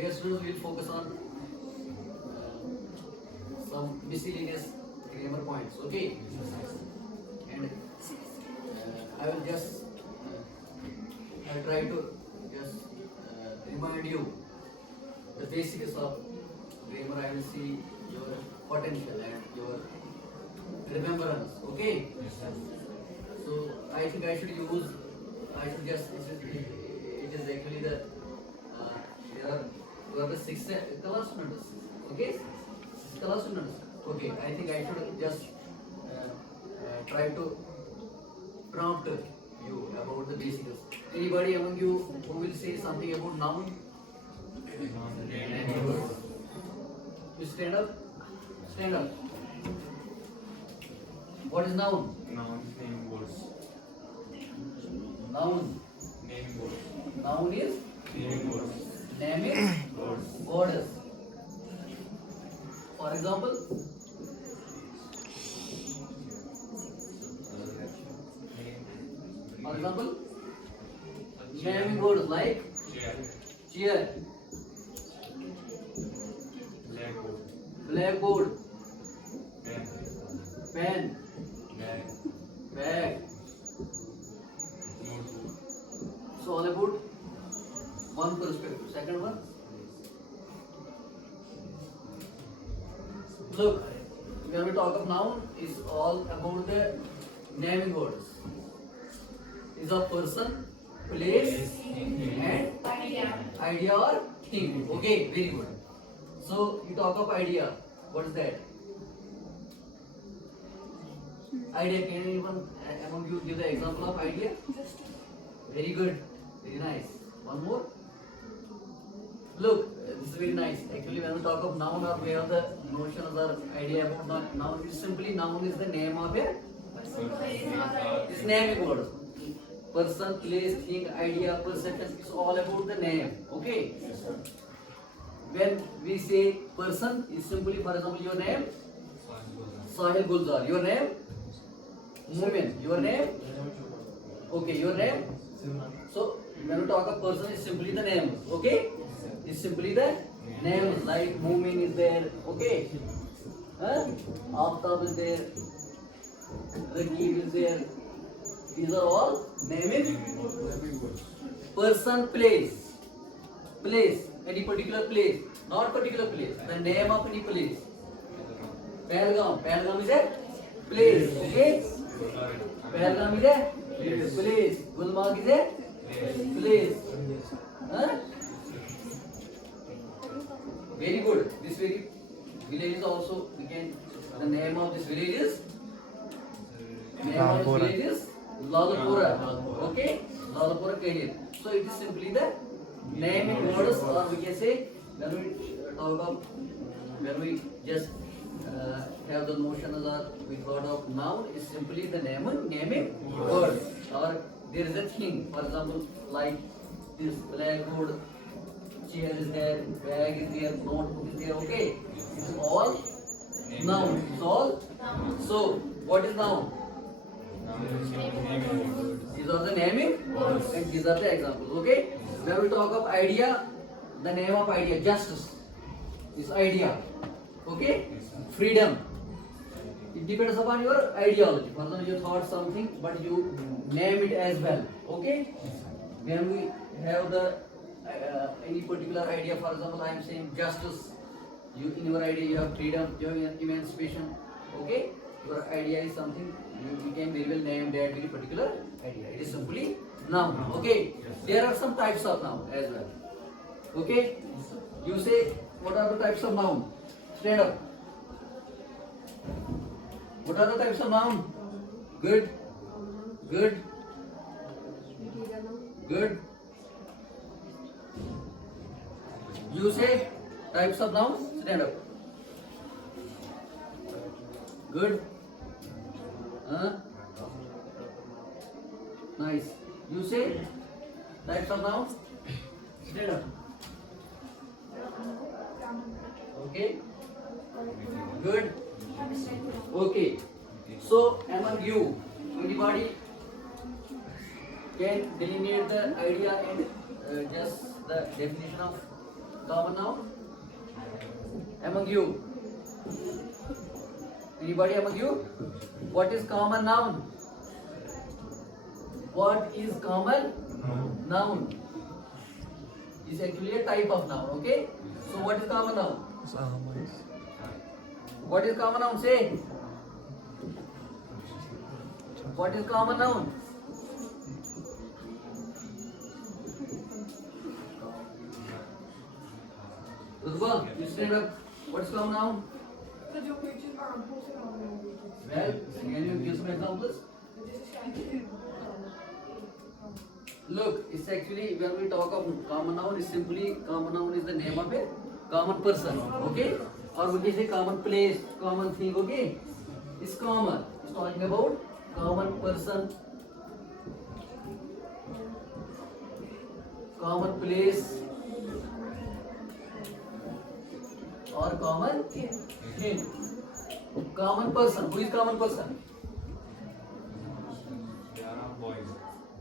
Dear students, we will focus on some miscellaneous grammar points. Okay. And I will just I'll try to just remind you the basics of grammar. I will see your potential and your remembrance. Okay. So I think I should just it is actually the there are the six class students. Okay. Class students. Okay. I think I should just try to prompt you about the basics. Anybody among you who will say something about noun? You stand up. Stand up. What is noun? Noun, name, words. Noun. Name, words. Noun is Name, words. naming Words. words. For example, naming words like Chair. chair, Blackboard. blackboard, Pen. pen, Bag. bag. Notebook. So all about one perspective. Second one. Look, when we talk of noun, is all about the naming words. Is a person, place, and idea or thing. Okay, very good. So you talk of idea. What is that? Idea. Can anyone among you give the example of idea? Very good. Very nice. One more. Look, this is very nice. Actually, when we talk of noun or we have the notion or idea about noun, is simply noun is the name of a it's naming word. Person, place, thing, idea, perception, it's all about the name. Okay? When we say person, is simply, for example, your name Sahil Gulzar. Your name Mumin. Your name okay. Your name. So when we talk of person, is simply the name. Okay? It's simply the name. Like Mumin is there. Okay? Aftab is there. Rakib is there. These are all naming person, place, any particular place, not particular place, the name of any place. Pahalgam is a place, okay? Pahalgam is a place. Gulmarg is a place. Very good. This village is also, the name of this village is Lalpura. Okay? Lalpura Kahir. So it is simply the naming words, or we can say when we talk about, when we just have the notion or we thought of noun, is simply the naming word. Or there is a thing, for example, like this blackboard, chair is there, bag is there, notebook is there. Okay? It's all noun. It's all. So what is noun? These are the naming words and these are the examples. Okay? When we talk of idea, the name of idea, justice, is idea. Okay? Freedom. It depends upon your ideology. For example, you thought something, but you name it as well. Okay? When we have the any particular idea, for example, I am saying justice. You in your idea you have freedom, you have emancipation. Okay? Your idea is something, you can very well name that very particular idea. It is simply noun. Okay? There are some types of noun as well. Okay? You say, what are the types of noun? Stand up. What are the types of noun? Good. Good. Good. You say types of noun. Stand up. Good. Nice. You say types of noun. Stand up. Okay. Good. Okay. So among you, anybody can delineate the idea and just the definition of Common noun among you. Anybody among you? What is common noun? What is common noun? Is actually a type of noun. Okay. So what is common noun? What is common noun? Say. What is common noun? Rutba, you stand up. What is common noun? The geometries are opposite of languages. Well, can you give some examples? This is calculated. Look, it's actually when we talk of common noun, it's simply common noun is the name of a common person, okay? Or we can say common place, common thing, okay? It's common. It's talking about common person, common place, or common thing. Common person. Who is common person? There are boys.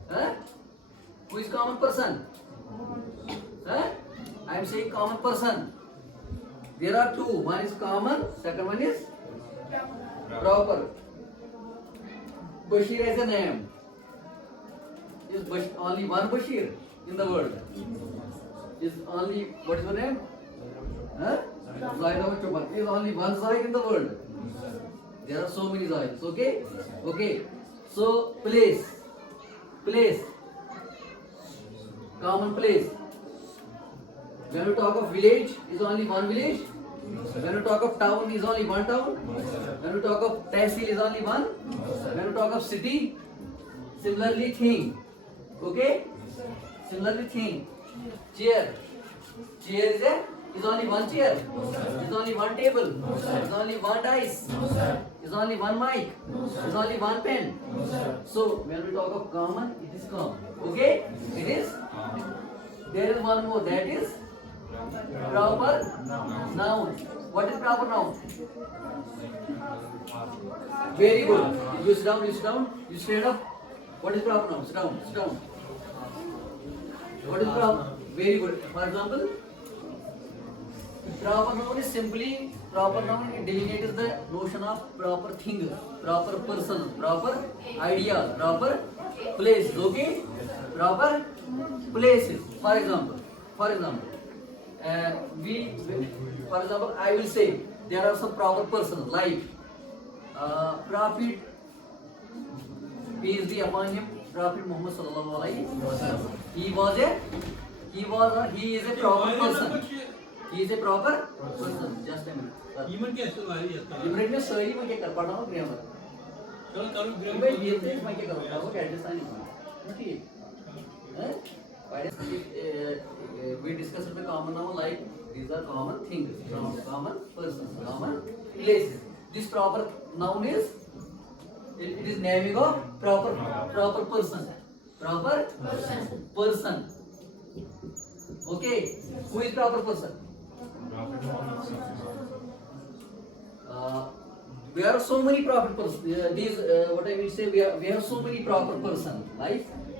Huh? Who is common person? Huh? I am saying common person. There are two. One is common, second one is proper. Bashir is a name. Is only one Bashir in the world? Is only, what is your name? Huh? Zahid Ahmed Chopin. Is only one Zahid in the world? There are so many Zahids. Okay? Okay. So, place. Place. Common place. When we talk of village, is only one village. When we talk of town, is only one town. When we talk of tehsil, is only one. When we talk of city, similarly thing. Okay? Similarly thing. Chair. Chair is only one chair. Is only one table. Is only one dice. Is only one mic. Is only one pen. So when we talk of common, it is common. Okay? It is. There is one more. That is proper noun. What is proper noun? Very good. You sit down. You sit down. You stand up. What is proper noun? Sit down. Sit down. What is proper? Very good. For example, proper noun is simply proper noun. It delineates the notion of proper thing, proper person, proper idea, proper place. Okay, proper places. For example, for example, I will say there are some proper persons like Prophet, peace be upon him, Prophet Muhammad sallallahu alaihi wasallam. He is a proper person. He is a proper person. Just a minute. ईमन के ऐसे वाली जाता है liberate में सही में क्या कर पढ़ा हूँ ग्रामर चलो करो ग्राम भाई ये तो मैं क्या करूँगा वो कैसे साइन है ठीक है we discussed the common noun like these are common things, common persons, common places. This proper noun is it is naming of proper person, proper person. Okay, who is proper person? We are so many proper persons. These what I will say we have so many proper persons.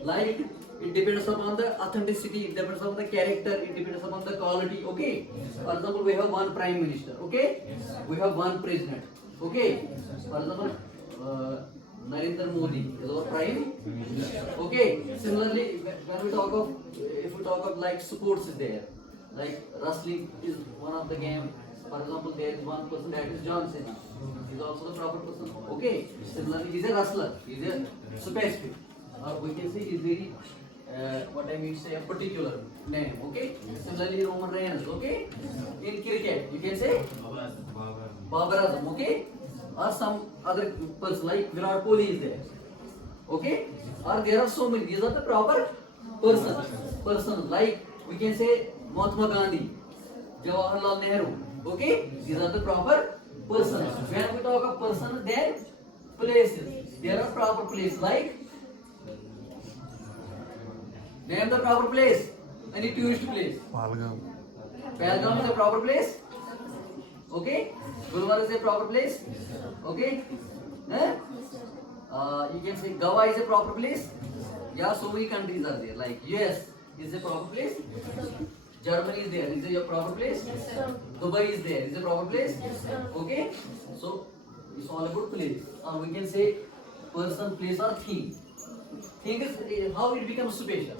Like it depends upon the authenticity, it depends upon the character, it depends upon the quality. Okay. For example, we have one prime minister. Okay. We have one president. Okay. For example, Narendra Modi is our prime. Okay. Similarly, when we talk of, if we talk of like sports is there, like wrestling is one of the game. For example, there is one person that is John Cena. He is also the proper person. Okay. Similarly, he is a wrestler. He is a specific. Or we can say he is very what I mean say a particular name. Okay. Similarly, Roman Reigns. Okay. In cricket, you can say Babar Azam. Okay. Or some other person like Virat Kohli is there. Okay. Or there are so many. These are the proper persons. Like we can say Mahatma Gandhi, Jawaharlal Nehru. Okay. These are the proper persons. When we talk of persons, then places. There are proper places like. Name the proper place. Any tourist place. Pahalgam is a proper place. Okay. Gulmarg is a proper place. Okay. You can say Goa is a proper place. Yeah, so many countries are there. Like US is a proper place. Germany is there. Is it your proper place? Yes, sir. Dubai is there. Is it a proper place? Yes, sir. Okay. So it's all about place. Or we can say person, place, or thing. Thing is how it becomes special.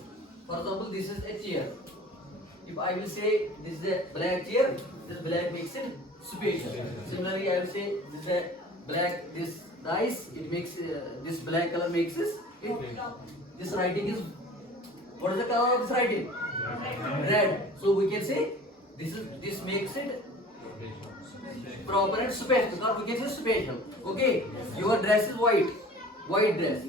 For example, this is a chair. If I will say this is a black chair, this black makes it special. Similarly, I will say this is a black, this dice, it makes this black color makes this. This writing is, what is the color of this writing? Red. So we can say this makes it proper and special. Because we can say special. Okay. Your dress is white dress.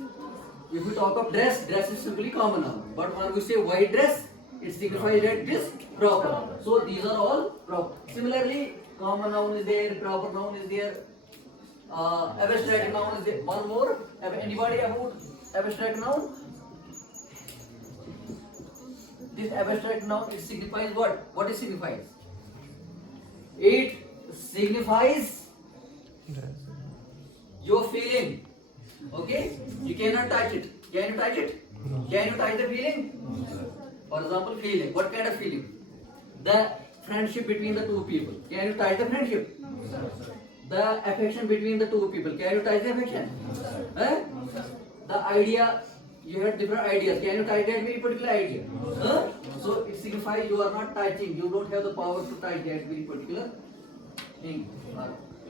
If we talk of dress is simply common noun. But when we say white dress, it signifies that it is proper. So these are all proper. Similarly, common noun is there, proper noun is there, abstract noun is there. One more. Anybody about abstract noun? This abstract noun, it signifies what? What it signifies? It signifies your feeling. Okay? You cannot touch it. Can you touch it? Can you touch the feeling? For example, feeling. What kind of feeling? The friendship between the two people. Can you touch the friendship? The affection between the two people. Can you touch the affection? Huh? The idea, you have different ideas. Can you touch that very particular idea? Huh? So it signifies you are not touching. You don't have the power to touch that very particular thing.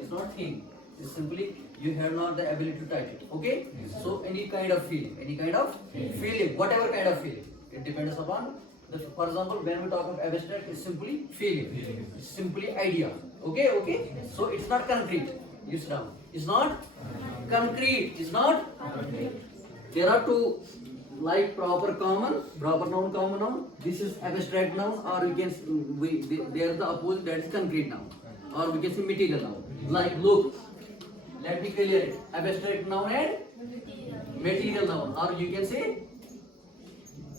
It's not thing. It's simply you have not the ability to touch it. Okay? So any kind of feeling, whatever kind of feeling. It depends upon the, for example, when we talk of abstract, it's simply feeling. It's simply idea. Okay? So it's not concrete. It's down. It's not concrete. It's not. There are two, like proper noun, common noun. This is abstract noun, or we can there is the opposite, that is concrete noun, or we can say material noun. Like look. Let me clear it. Abstract noun and material noun, or you can say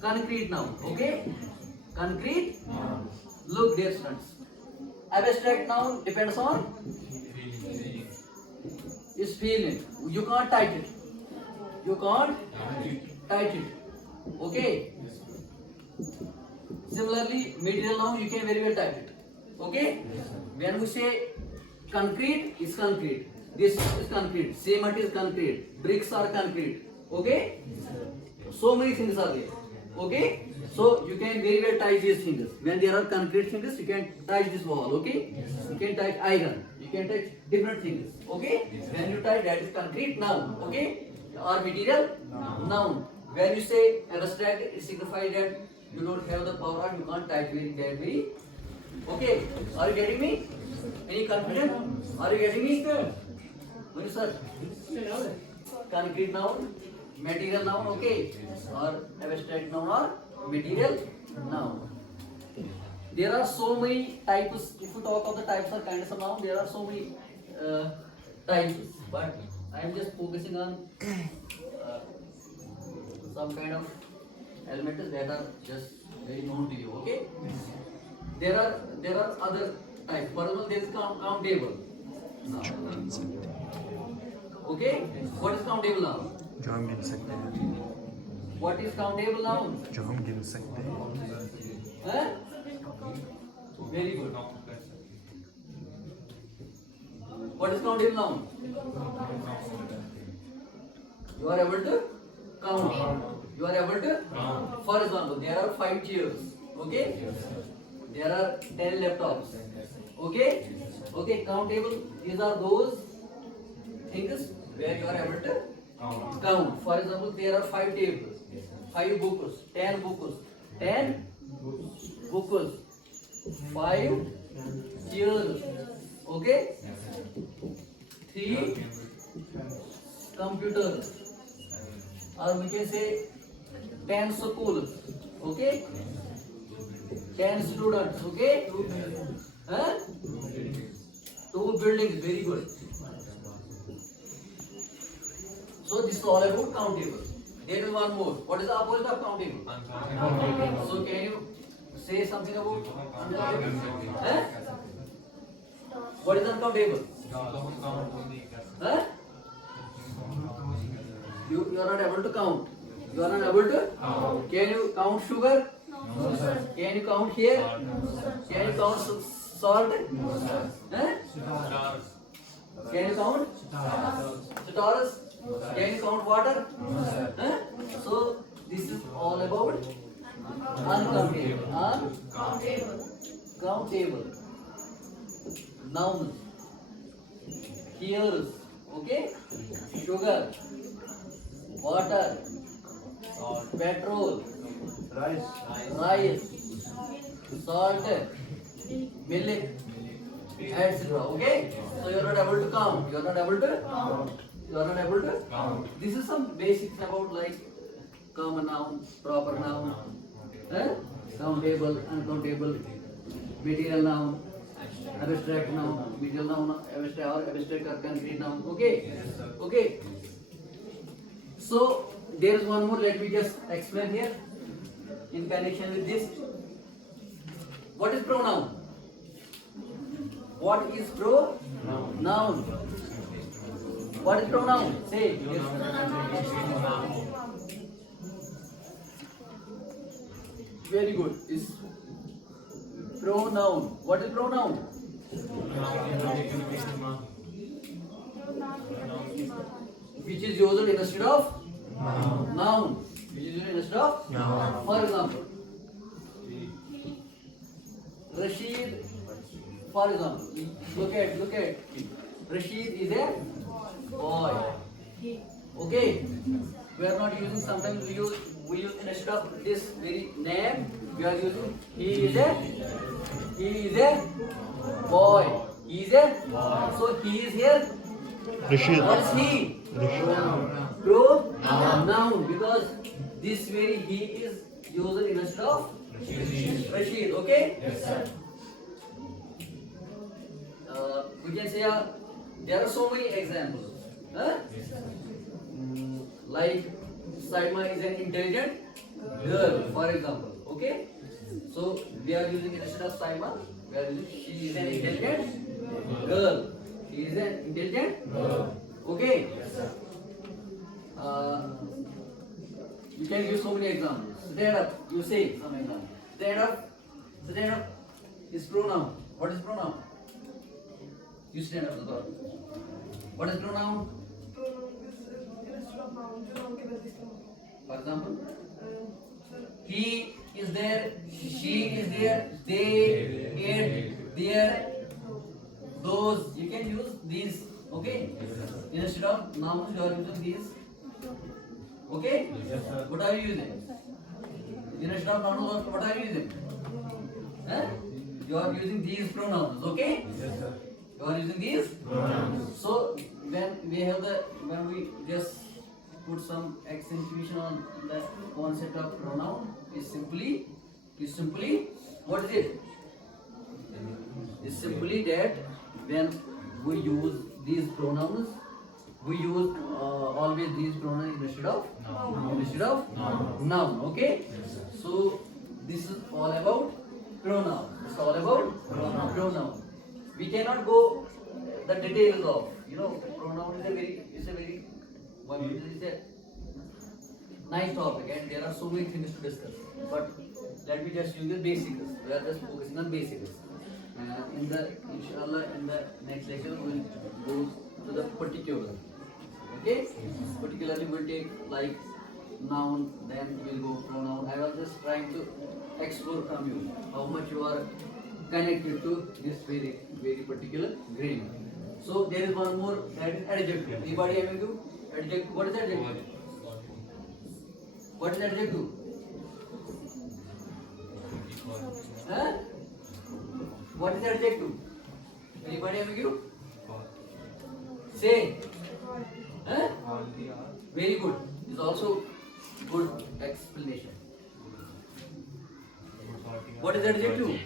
concrete noun. Okay? Concrete. Look, dear students. Abstract noun depends on is feeling. You can't touch it. You can't touch it. Okay? Similarly, material noun you can very well touch it. Okay? When we say concrete, is concrete. This is concrete. Cement is concrete. Bricks are concrete. Okay? So many things are there. Okay? So you can very well touch these things. When there are concrete things, you can touch this wall. Okay? You can touch iron. You can touch different things. Okay? When you touch, that is concrete noun. Okay? Or material noun. When you say abstract, it signifies that you don't have the power and you can't touch that very. Okay? Are you getting me? Any confusion? Are you getting me? No, sir. Concrete noun, material noun, okay? Or abstract noun or material noun. There are so many types. If you talk of the types or kinds of noun, there are so many types. But I am just focusing on some kind of elements that are just very known to you. Okay? There are other types. For example, there is countable. Okay? What is countable noun? जो हम गिन सकते हैं, What is countable noun? जो हम गिन सकते हैं, Huh? Very good. What is countable noun? You are able to count. You are able to count. For example, there are 5 chairs. Okay? There are 10 laptops. Okay? Okay, countable. These are those things where you are able to count. For example, there are 5 tables, 5 books, 10 books, 10 books, 5 chairs. Okay? 3 computers. Or we can say 10 schools. Okay? 10 students. Okay? Huh? 2 buildings. Very good. So this is all about countable. There is one more. What is the opposite of countable? So can you say something about uncountable? Huh? What is uncountable? Huh? You are not able to count. You are not able to count. Can you count sugar? No, sir. Can you count here? No, sir. Can you count salt? No, sir. Huh? Stars. Can you count stars? Can you count water? No, sir. Huh? So this is all about uncountable. Countable. Nouns. Here's. Okay? Sugar. Water. Salt. Petrol. Rice. Rice. Salt. Milk. Etc. Okay? So you are not able to count. You are not able to count. You are not able to Count. This is some basics about like common noun, proper noun, countable, uncountable, material noun, abstract noun, medial noun, abstract or concrete noun. Okay? Okay. So there is one more. Let me just explain here in connection with this. What is pronoun? What is pronoun? What is pronoun? Say. Very good. Is pronoun. What is pronoun? Which is used instead of noun. Which is used instead of Noun. For example, Rashid. For example, look at. Rashid is a boy. Okay. We are not using. Sometimes we use instead of this very name. We are using he is a boy. He is a so he is here. Rashid. What is he? Rashid. Pronoun because this very he is used instead of Rashid. Okay. Yes, sir. We can say there are so many examples. Huh? Like Saima is an intelligent girl, for example. Okay? So we are using instead of Saima, we are using she is an intelligent girl. She is an intelligent girl. Okay? You can give so many examples. Stand up, you say some examples. Stand up is pronoun. What is pronoun? You stand up, the What is pronoun? Pronoun is instead of noun. जो नाम के बाद इसका For example, he is there, she is there, they, it, there, those. You can use these. Okay? Instead of nouns, you are using these. Okay? Yes, sir. What are you using? Instead of nouns, what are you using? Huh? You are using these pronouns. Okay? Yes, sir. You are using these. Pronouns. So when we just put some accentuation on the concept of pronoun, is simply what is it? It's simply that when we use these pronouns, we use always these pronouns instead of noun. Okay? So this is all about pronoun. It's all about pronoun. We cannot go the details of pronoun is a very nice topic and there are so many things to discuss. But let me just use the basics. We are just focusing on basics. Inshallah in the next lecture we will go to the particular. Okay? Particularly we will take like noun, then we will go pronoun. I was just trying to explore from you how much you are connected to this very particular grain. So there is one more, that is adjective. Anybody having to adjective? What is adjective? What is adjective? Huh? What is adjective? Anybody having you? Say. Huh? Very good. It's also good explanation. What is adjective?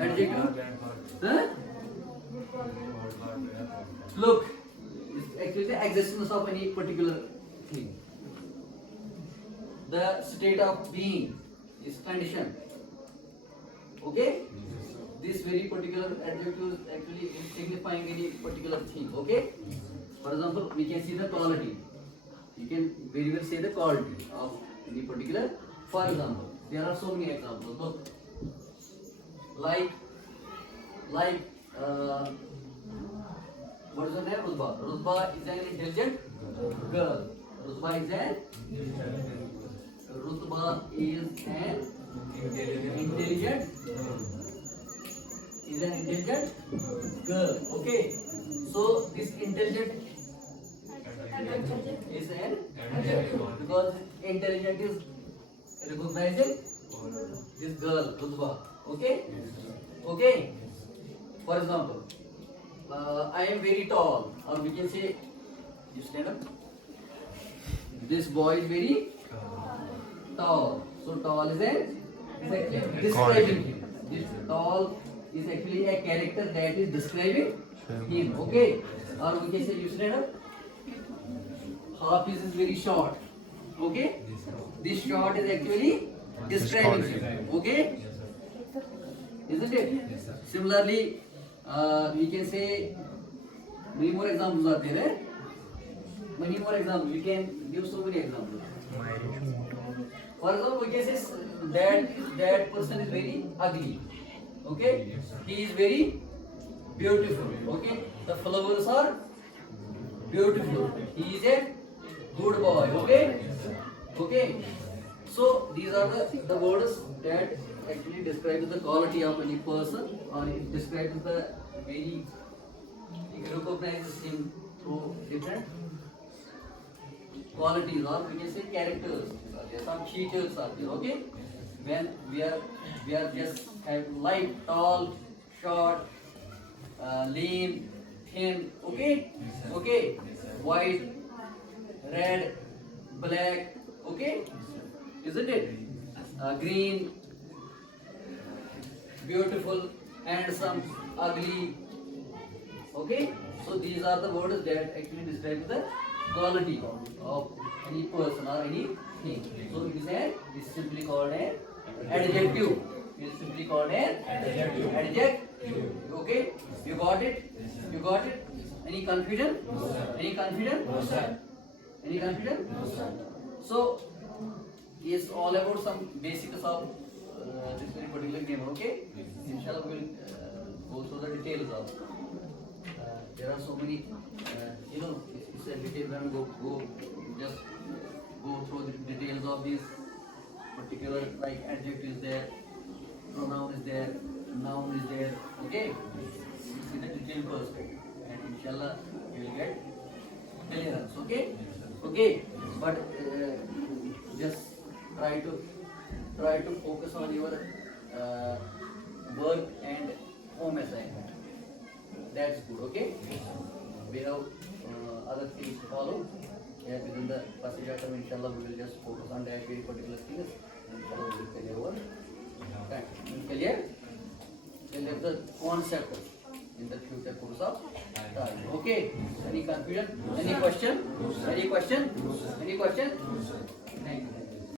Adjective? Huh? Look, it's actually the existence of any particular thing. The state of being is condition. Okay? This very particular adjective is actually signifying any particular thing. Okay? For example, we can see the quality. You can very well say the quality of any particular. For example, There are so many examples. Look, like, what is her name? Rutba. Rutba is an intelligent girl. Rutba is an intelligent girl. Okay. So this intelligent is an because intelligent is recognizing this girl Rutba. Okay. Okay. For example, I am very tall, or we can say, you stand up. This boy is very tall. So tall is actually describing him. This tall is actually a character that is describing him. Okay. Or we can say, you stand up. Hafiz is very short. Okay. This short is actually describing him. Okay. Isn't it? Similarly, we can say many more examples are there. Many more examples. We can give so many examples. For example, we can say that person is very ugly. Okay, he is very beautiful. Okay, the flowers are beautiful. He is a good boy. Okay, okay. So these are the words that actually describe the quality of any person, or it describes the very, it recognizes him through different qualities, or we can say characters. Some features are there. Okay, when we are just have light, tall, short, lean, thin. Okay, okay, white, red, black. Okay, isn't it? Green, beautiful, handsome, ugly. Okay, so these are the words that actually describe the quality of any person or any thing. So it is simply called an adjective. It is simply called an adjective. Okay, you got it? You got it? Any confusion? Any confusion? Any confusion? So it's all about some basics of this very particular game. Okay, inshallah we will go through the details of. There are so many, it's a detail when we just go through the details of these particular, like adjective is there, pronoun is there, noun is there. Okay, see the detail first, and inshallah you will get clearance. Okay, okay, but just try to focus on your work and home assignment. That's good. Okay, we have other things to follow. Yeah, within the passage item, inshallah, we will just focus on that very particular things. Inshallah, we will clear over. Clear the concept in the future course of time. Okay. Any confusion? Any question? Any question? Any question?